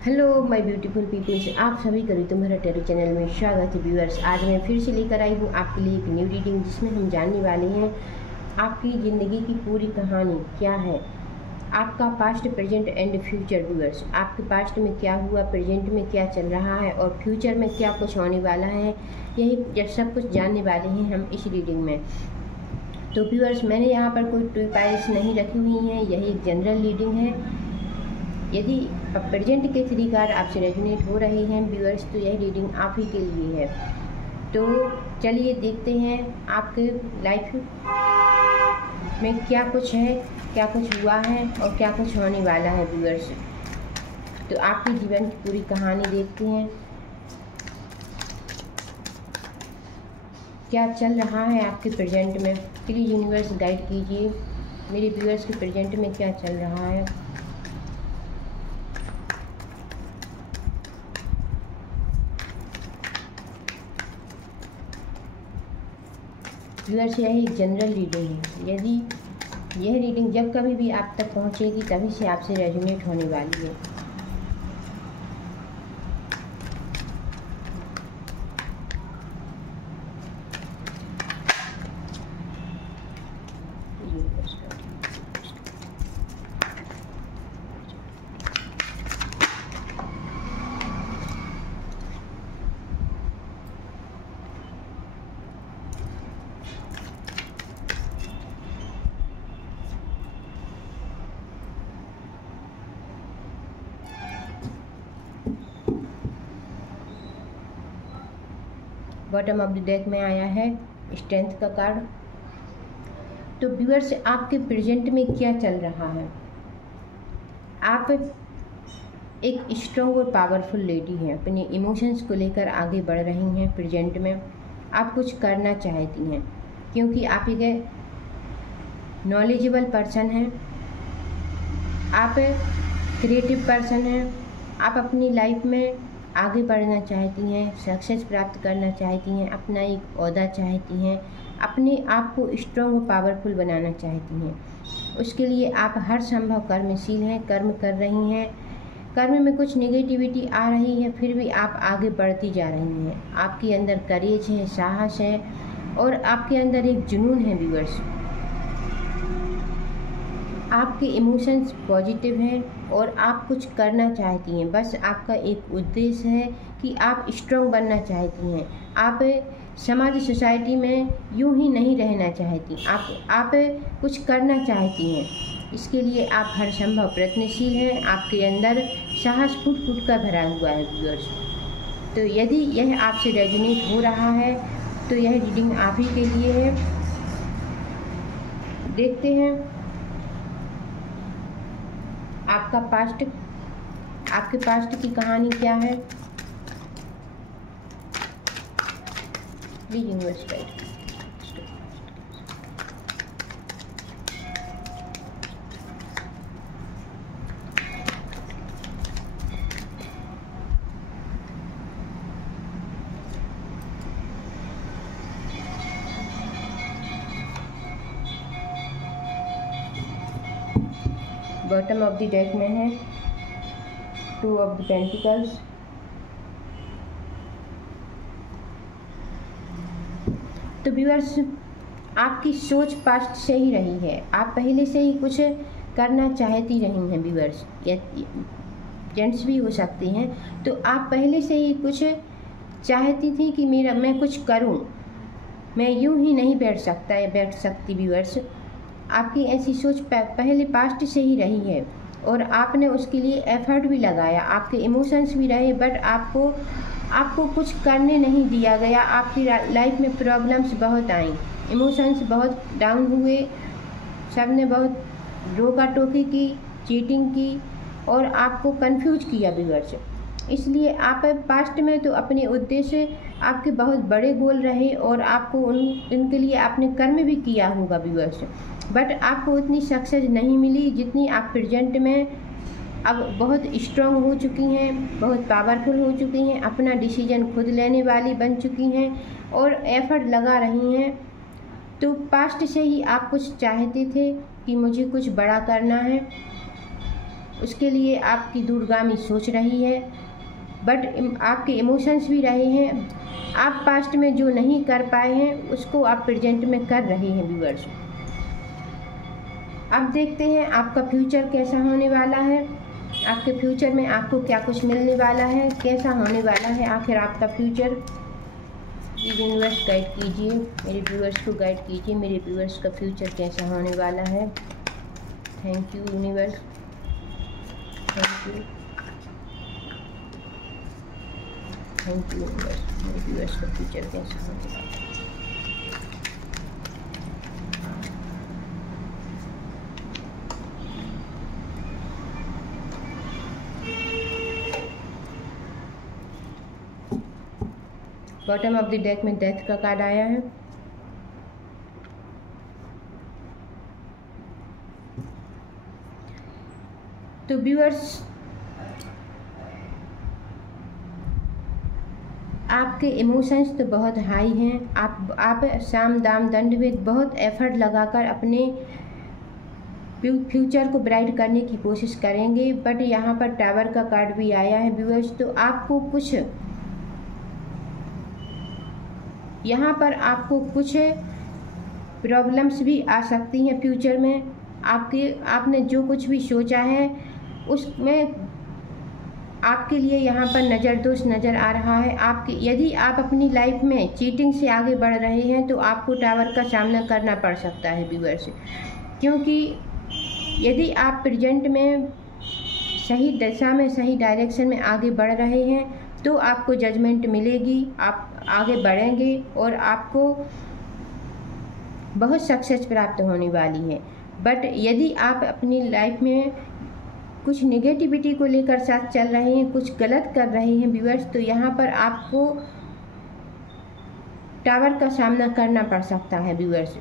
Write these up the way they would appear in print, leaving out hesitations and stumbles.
Hello my beautiful peoples, आप सभी को तुम्हारा टेरो चैनल में स्वागत है। व्यूअर्स, आज मैं फिर से लेकर आई हूँ आपके लिए एक न्यू रीडिंग, जिसमें हम जानने वाले हैं आपकी ज़िंदगी की पूरी कहानी क्या है, आपका past, present and future. Viewers, आपके पास्ट में क्या हुआ, प्रेजेंट में क्या चल रहा है और फ्यूचर में क्या कुछ होने वाला है, यही सब कुछ जानने वाले हैं हम इस रीडिंग में। तो व्यूअर्स, मैंने यहाँ पर कोई ट्विपाइस नहीं रखी हुई हैं, यही एक जनरल रीडिंग है। यदि प्रेजेंट के 3 कार्ड आपसे रेजोनेट हो रहे हैं व्यूअर्स, तो यह रीडिंग आप ही के लिए है। तो चलिए देखते हैं आपके लाइफ में क्या कुछ है, क्या कुछ हुआ है और क्या कुछ होने वाला है व्यूअर्स। तो आपके जीवन की पूरी कहानी देखते हैं, क्या चल रहा है आपके प्रेजेंट में। प्लीज़ यूनिवर्स गाइड कीजिए मेरे व्यूअर्स के प्रेजेंट में क्या चल रहा है। व्यूअर्स, यह एक जनरल रीडिंग है। यदि यह रीडिंग जब कभी भी आप तक पहुंचेगी, तभी से आपसे रेजोनेट होने वाली है। बॉटम ऑफ द डेक में आया है स्ट्रेंथ का कार्ड। तो व्यूअर्स, आपके प्रेजेंट में क्या चल रहा है। आप एक स्ट्रॉन्ग और पावरफुल लेडी हैं, अपने इमोशंस को लेकर आगे बढ़ रही हैं। प्रेजेंट में आप कुछ करना चाहती हैं, क्योंकि आप एक नॉलेजेबल पर्सन हैं, आप क्रिएटिव पर्सन हैं, आप अपनी लाइफ में आगे बढ़ना चाहती हैं, सक्सेस प्राप्त करना चाहती हैं, अपना एक ओहदा चाहती हैं, अपने आप को स्ट्रॉन्ग और पावरफुल बनाना चाहती हैं। उसके लिए आप हर संभव कर्मशील हैं, कर्म कर रही हैं। कर्म में कुछ नेगेटिविटी आ रही है, फिर भी आप आगे बढ़ती जा रही हैं। आपके अंदर करेज है, साहस है और आपके अंदर एक जुनून है। व्यूअर्स, आपके इमोशंस पॉजिटिव हैं और आप कुछ करना चाहती हैं। बस आपका एक उद्देश्य है कि आप स्ट्रॉन्ग बनना चाहती हैं। आप समाज सोसाइटी में यूं ही नहीं रहना चाहती, आप कुछ करना चाहती हैं। इसके लिए आप हर संभव प्रयत्नशील हैं। आपके अंदर साहस फुट फुट का भरा हुआ है व्यूअर्स। तो यदि यह आपसे रेजोनेट हो रहा है तो यह रीडिंग आप ही के लिए है। देखते हैं आपके पास्ट की कहानी क्या है। Please universe guide. Bottom of the deck में है 2 ऑफ द पेंटिकल्स। तो व्यूअर्स, आपकी सोच पास्ट से ही रही है, आप पहले से ही कुछ करना चाहती रही हैं। व्यूअर्स, जेंट्स भी हो सकते हैं, तो आप पहले से ही कुछ चाहती थी कि मैं कुछ करूं, मैं यूं ही नहीं बैठ सकती। व्यूअर्स, आपकी ऐसी सोच पहले पास्ट से ही रही है और आपने उसके लिए एफर्ट भी लगाया, आपके इमोशंस भी रहे, बट आपको कुछ करने नहीं दिया गया। आपकी लाइफ में प्रॉब्लम्स बहुत आई, इमोशंस बहुत डाउन हुए, सबने बहुत रोका टोकी की, चीटिंग की और आपको कंफ्यूज किया व्यूअर्स। इसलिए आप पास्ट में तो अपने उद्देश्य, आपके बहुत बड़े गोल रहे और आपको उनके लिए आपने कर्म भी किया होगा व्यूअर्स, बट आपको उतनी सक्सेस नहीं मिली जितनी आप प्रेजेंट में अब बहुत स्ट्रॉन्ग हो चुकी हैं, बहुत पावरफुल हो चुकी हैं, अपना डिसीजन खुद लेने वाली बन चुकी हैं और एफर्ट लगा रही हैं। तो पास्ट से ही आप कुछ चाहते थे कि मुझे कुछ बड़ा करना है, उसके लिए आपकी दूरगामी सोच रही है, बट आपके इमोशंस भी रहे हैं। आप पास्ट में जो नहीं कर पाए हैं उसको आप प्रेजेंट में कर रहे हैं व्यूअर्स। अब देखते हैं आपका फ्यूचर कैसा होने वाला है। आपके फ्यूचर में आपको क्या कुछ मिलने वाला है, कैसा होने वाला है आखिर आपका फ्यूचर। यूनिवर्स गाइड कीजिए, मेरे व्यूअर्स को गाइड कीजिए, मेरे व्यूअर्स का फ्यूचर कैसा होने वाला है। Thank you universe, thank you, thank you universe, मेरे व्यूअर्स का फ्यूचर कैसा होने वाला है। बॉटम ऑफ द डेक में डेथ का कार्ड आया है। तो व्यूअर्स, आपके इमोशंस तो बहुत हाई हैं। आप साम दाम दंड भेद बहुत एफर्ट लगाकर अपने फ्यूचर को ब्राइट करने की कोशिश करेंगे, बट यहाँ पर टावर का कार्ड भी आया है व्यूअर्स। तो आपको कुछ यहाँ पर आपको कुछ प्रॉब्लम्स भी आ सकती हैं फ्यूचर में। आपने जो कुछ भी सोचा है उसमें आपके लिए यहाँ पर नज़रदोष नज़र आ रहा है। यदि आप अपनी लाइफ में चीटिंग से आगे बढ़ रहे हैं तो आपको टावर का सामना करना पड़ सकता है व्यूअर्स, क्योंकि यदि आप प्रेजेंट में सही दिशा में सही डायरेक्शन में आगे बढ़ रहे हैं तो आपको जजमेंट मिलेगी, आप आगे बढ़ेंगे और आपको बहुत सक्सेस प्राप्त होने वाली है। बट यदि आप अपनी लाइफ में कुछ नेगेटिविटी को लेकर साथ चल रहे हैं, कुछ गलत कर रहे हैं व्यूअर्स, तो यहाँ पर आपको टावर का सामना करना पड़ सकता है व्यूअर्स,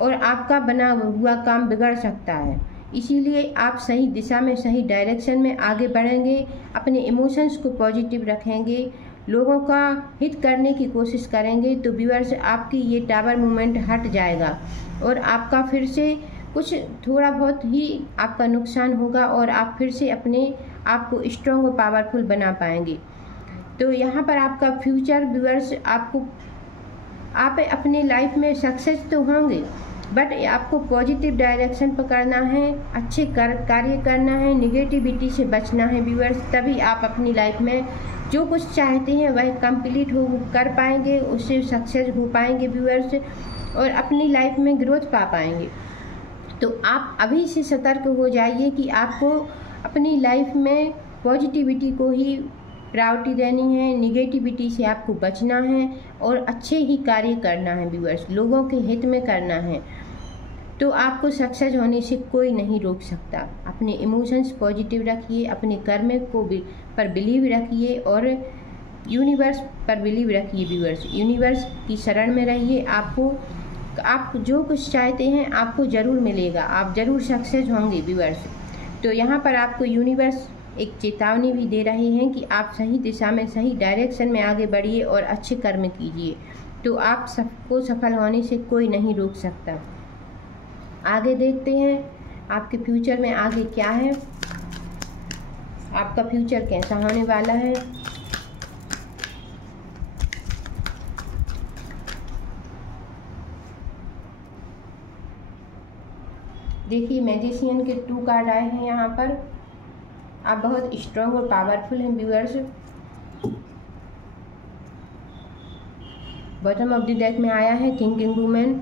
और आपका बना हुआ काम बिगड़ सकता है। इसीलिए आप सही दिशा में सही डायरेक्शन में आगे बढ़ेंगे, अपने इमोशंस को पॉजिटिव रखेंगे, लोगों का हित करने की कोशिश करेंगे, तो व्यूअर्स आपकी ये टावर मूवमेंट हट जाएगा और आपका फिर से कुछ थोड़ा बहुत ही आपका नुकसान होगा और आप फिर से अपने आप को स्ट्रॉन्ग और पावरफुल बना पाएंगे। तो यहाँ पर आपका फ्यूचर व्यूअर्स, आप अपने लाइफ में सक्सेस तो होंगे, बट आपको पॉजिटिव डायरेक्शन पकड़ना है, अच्छे कार्य करना है, निगेटिविटी से बचना है व्यूअर्स, तभी आप अपनी लाइफ में जो कुछ चाहते हैं वह कंप्लीट कर पाएंगे, उससे सक्सेस हो पाएंगे व्यूअर्स, और अपनी लाइफ में ग्रोथ पा पाएंगे। तो आप अभी से सतर्क हो जाइए कि आपको अपनी लाइफ में पॉजिटिविटी को ही प्रायोरिटी देनी है, निगेटिविटी से आपको बचना है और अच्छे ही कार्य करना है व्यूअर्स, लोगों के हित में करना है। तो आपको सक्सेस होने से कोई नहीं रोक सकता। अपने इमोशंस पॉजिटिव रखिए, अपने कर्म को पर बिलीव रखिए और यूनिवर्स पर बिलीव रखिए व्यूअर्स। यूनिवर्स की शरण में रहिए, आप जो कुछ चाहते हैं आपको ज़रूर मिलेगा, आप ज़रूर सक्सेस होंगे व्यूअर्स। तो यहाँ पर आपको यूनिवर्स एक चेतावनी भी दे रहे हैं कि आप सही दिशा में सही डायरेक्शन में आगे बढ़िए और अच्छे कर्म कीजिए, तो आप सबको सफल होने से कोई नहीं रोक सकता। आगे देखते हैं आपके फ्यूचर में आगे क्या है, आपका फ्यूचर कैसा होने वाला है। देखिए, मैजिशियन के 2 कार्ड आए हैं यहाँ पर। आप बहुत स्ट्रॉन्ग और पावरफुल हैं viewers. Bottom of the deck में आया है थिंकिंग वुमेन।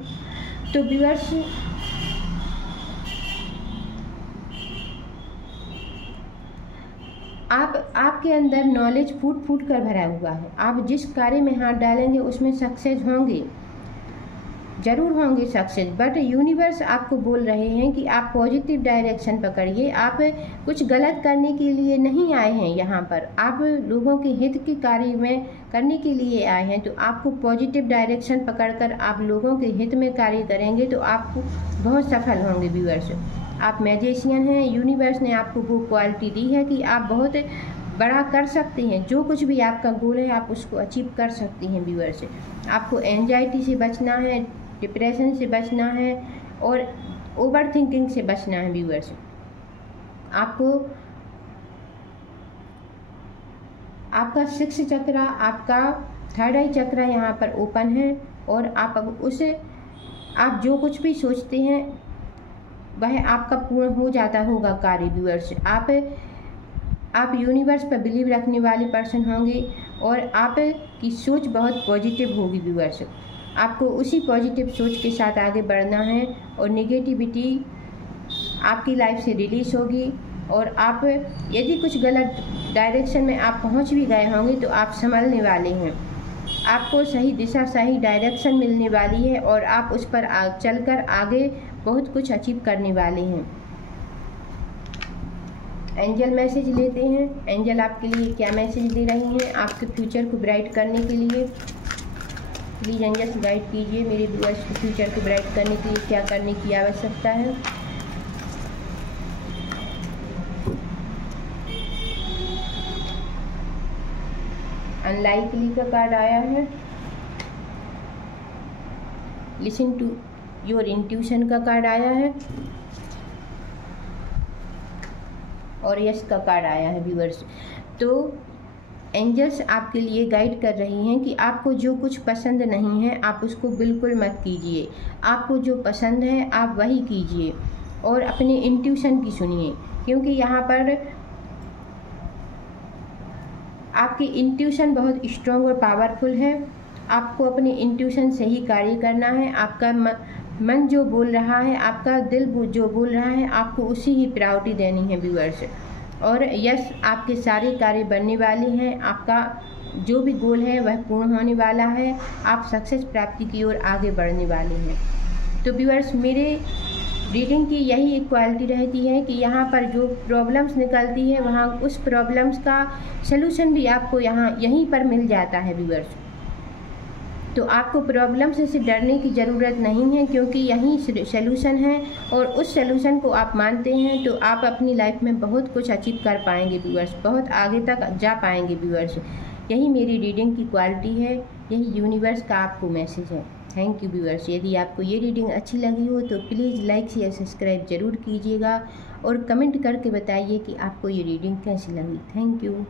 तो व्यूअर्स, आपके अंदर नॉलेज फूट फूट कर भरा हुआ है। आप जिस कार्य में हाथ डालेंगे उसमें सक्सेस होंगे, जरूर होंगे सक्सेस। बट यूनिवर्स आपको बोल रहे हैं कि आप पॉजिटिव डायरेक्शन पकड़िए, आप कुछ गलत करने के लिए नहीं आए हैं यहाँ पर, आप लोगों के हित के कार्य में करने के लिए आए हैं। तो आपको पॉजिटिव डायरेक्शन पकड़कर आप लोगों के हित में कार्य करेंगे तो आप बहुत सफल होंगे व्यूअर्स। आप मैजिशियन हैं, यूनिवर्स ने आपको वो क्वालिटी दी है कि आप बहुत बड़ा कर सकते हैं, जो कुछ भी आपका गोल है आप उसको अचीव कर सकते हैं व्यूअर्स। आपको एंजाइटी से बचना है, डिप्रेशन से बचना है और ओवर थिंकिंग से बचना है व्यूअर्स। आपको आपका 6 चक्र, आपका 3rd आई चक्र यहाँ पर ओपन है और आप अब आप जो कुछ भी सोचते हैं वह आपका पूर्ण हो जाता होगा कार्य व्यूअर्स। आप यूनिवर्स पर बिलीव रखने वाले पर्सन होंगे और आपकी सोच बहुत पॉजिटिव होगी व्यूअर्स। आपको उसी पॉजिटिव सोच के साथ आगे बढ़ना है और नेगेटिविटी आपकी लाइफ से रिलीज होगी। और आप यदि कुछ गलत डायरेक्शन में आप पहुंच भी गए होंगे तो आप संभलने वाले हैं। आपको सही दिशा, सही डायरेक्शन मिलने वाली है और आप उस पर चलकर आगे बहुत कुछ अचीव करने वाले हैं। एंजल मैसेज लेते हैं। एंजल आपके लिए क्या मैसेज दे रही हैं आपके फ्यूचर को ब्राइट करने के लिए? प्लीज़ एंजल्स गाइड कीजिए मेरे व्यूअर्स के फ्यूचर को ब्राइट करने के लिए क्या करने की आवश्यकता है। अनलाइकली का कार्ड आया है। लिसन टू योर इंट्यूशन का कार्ड आया है और यस का कार्ड आया है व्यूअर्स। तो एंजल्स आपके लिए गाइड कर रही हैं कि आपको जो कुछ पसंद नहीं है आप उसको बिल्कुल मत कीजिए। आपको जो पसंद है आप वही कीजिए और अपने इंट्यूशन की सुनिए, क्योंकि यहाँ पर आपकी इंट्यूशन बहुत स्ट्रॉन्ग और पावरफुल है। आपको अपने इंट्यूशन से ही कार्य करना है। आपका मन जो बोल रहा है, आपका दिल जो बोल रहा है, आपको उसी ही प्रायोरिटी देनी है व्यूअर्स। और यस, आपके सारे कार्य बनने वाले हैं। आपका जो भी गोल है वह पूर्ण होने वाला है। आप सक्सेस प्राप्ति की ओर आगे बढ़ने वाले हैं। तो व्यूअर्स, मेरे रीडिंग की यही एक क्वालिटी रहती है कि यहाँ पर जो प्रॉब्लम्स निकलती है वहाँ उस प्रॉब्लम्स का सलूशन भी आपको यहीं पर मिल जाता है व्यूअर्स। तो आपको प्रॉब्लम से डरने की ज़रूरत नहीं है, क्योंकि यही सलूशन है और उस सलूशन को आप मानते हैं तो आप अपनी लाइफ में बहुत कुछ अचीव कर पाएंगे व्यूअर्स, बहुत आगे तक जा पाएंगे व्यूअर्स। यही मेरी रीडिंग की क्वालिटी है, यही यूनिवर्स का आपको मैसेज है। Thank you viewers. यदि आपको ये रीडिंग अच्छी लगी हो तो प्लीज़ लाइक शेयर सब्सक्राइब ज़रूर कीजिएगा और कमेंट करके बताइए कि आपको ये रीडिंग कैसी लगी। Thank you.